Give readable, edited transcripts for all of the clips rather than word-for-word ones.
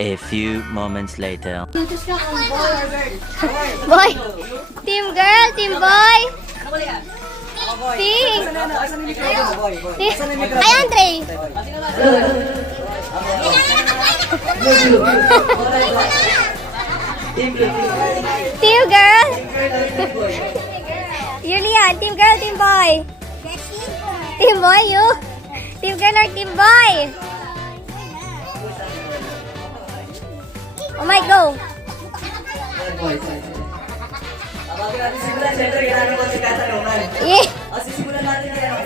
A few moments later. Boy. Team girl, team boy. Team. Ay, Andre. Team girl. Julian, team girl, team boy. Team boy, you. Team girl or team boy? Oh my go. Bago natin simulan, siyempre kailangan mo si katanungan. Yeah. O, sisimulan natin kay ano?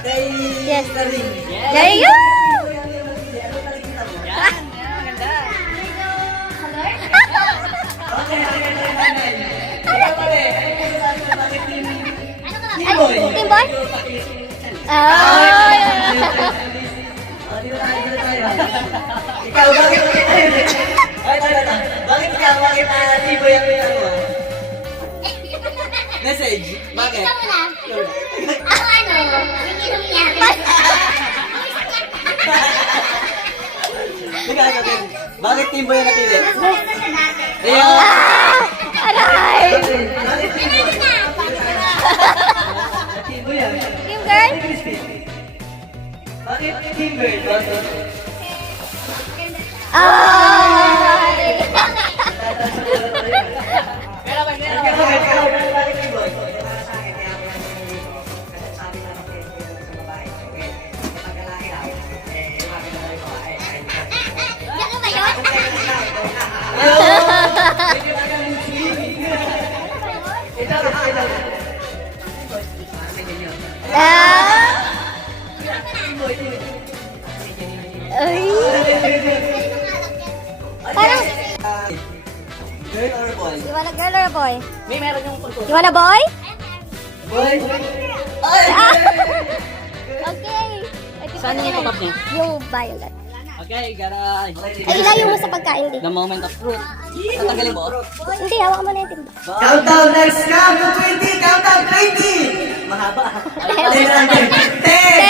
Kay Yes. Karin. There you go. Ano nakikita mo? Ay, team boy? Oh. Ikaw, bakit bakit ikaw, bakit Tibo yung pinag mo? Message? Bakit? Ako ano? Yung niya. Bakit Tibo yung napili? Aray! Bakit Tibo? Tibo yan. Team girl? Bakit Tibo yun? Ay! Ano ba yun? Ay! Parang, Girl or boy? you wanna girl or a boy? May meron yung pagtuto. You wanna boy? Boy? Ay! Okay. Saan yung top niya? Yung violet. Okay, garay. Ay, ilayo mo sa pagkain din. The moment of truth. Tatanggalin mo? Hindi, hawak mo na yung timba. Countdown, let's count to 20! Countdown, 20! Mahaba. 10!